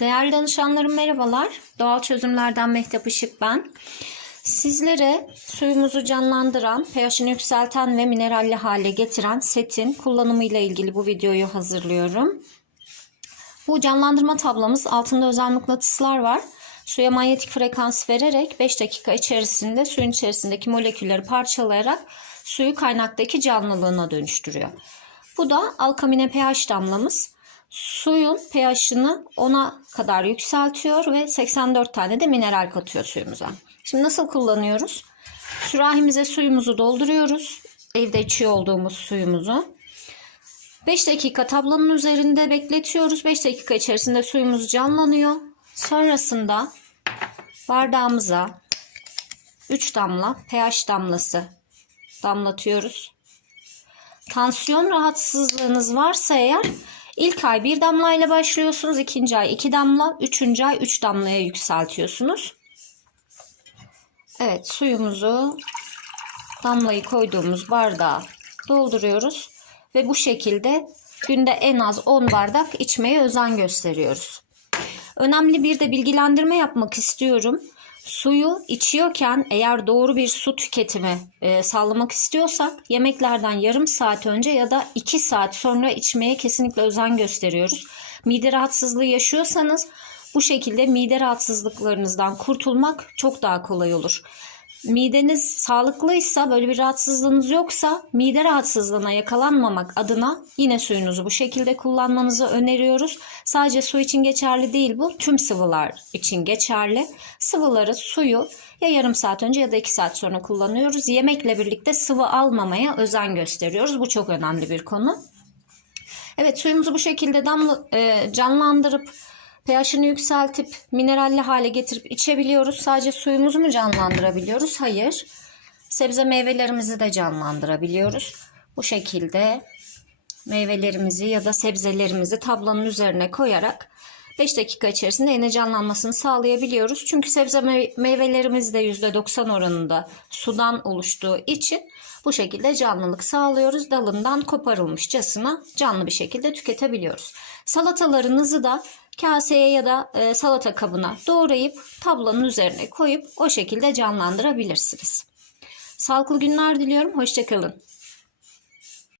Değerli danışanlarım merhabalar. Doğal çözümlerden Mehtap Işık ben. Sizlere suyumuzu canlandıran, pH'ini yükselten ve mineralli hale getiren setin kullanımıyla ilgili bu videoyu hazırlıyorum. Bu canlandırma tablamız altında özel mıknatıslar var. Suya manyetik frekans vererek 5 dakika içerisinde suyun içerisindeki molekülleri parçalayarak suyu kaynaktaki canlılığına dönüştürüyor. Bu da alkamine pH damlamız. Suyun pH'ını 10'a kadar yükseltiyor ve 84 tane de mineral katıyor suyumuza. Şimdi nasıl kullanıyoruz? Sürahimize suyumuzu dolduruyoruz. Evde içiyor olduğumuz suyumuzu. 5 dakika tablonun üzerinde bekletiyoruz. 5 dakika içerisinde suyumuz canlanıyor. Sonrasında bardağımıza 3 damla pH damlası damlatıyoruz. Tansiyon rahatsızlığınız varsa eğer ilk ay bir damlayla başlıyorsunuz. ikinci ay 2 damla, üçüncü ay 3 damlaya yükseltiyorsunuz. Evet suyumuzu damlayı koyduğumuz bardağa dolduruyoruz. Ve bu şekilde günde en az 10 bardak içmeye özen gösteriyoruz. Önemli bir de bilgilendirme yapmak istiyorum. Suyu içiyorken eğer doğru bir su tüketimi e, sağlamak istiyorsak yemeklerden yarım saat önce ya da 2 saat sonra içmeye kesinlikle özen gösteriyoruz. Mide rahatsızlığı yaşıyorsanız bu şekilde mide rahatsızlıklarınızdan kurtulmak çok daha kolay olur. Mideniz sağlıklıysa böyle bir rahatsızlığınız yoksa mide rahatsızlığına yakalanmamak adına yine suyunuzu bu şekilde kullanmanızı öneriyoruz. Sadece su için geçerli değil bu tüm sıvılar için geçerli. Sıvıları suyu ya yarım saat önce ya da iki saat sonra kullanıyoruz. Yemekle birlikte sıvı almamaya özen gösteriyoruz. Bu çok önemli bir konu. Evet suyumuzu bu şekilde damla, e, canlandırıp pH'ini yükseltip mineralli hale getirip içebiliyoruz. Sadece suyumuzu mu canlandırabiliyoruz? Hayır. Sebze meyvelerimizi de canlandırabiliyoruz. Bu şekilde meyvelerimizi ya da sebzelerimizi tablonun üzerine koyarak 5 dakika içerisinde yine canlanmasını sağlayabiliyoruz. Çünkü sebze mey- meyvelerimiz de %90 oranında sudan oluştuğu için bu şekilde canlılık sağlıyoruz. Dalından koparılmışçasına canlı bir şekilde tüketebiliyoruz. Salatalarınızı da kaseye ya da e, salata kabına doğrayıp tablonun üzerine koyup o şekilde canlandırabilirsiniz. Sağlıklı günler diliyorum. Hoşçakalın.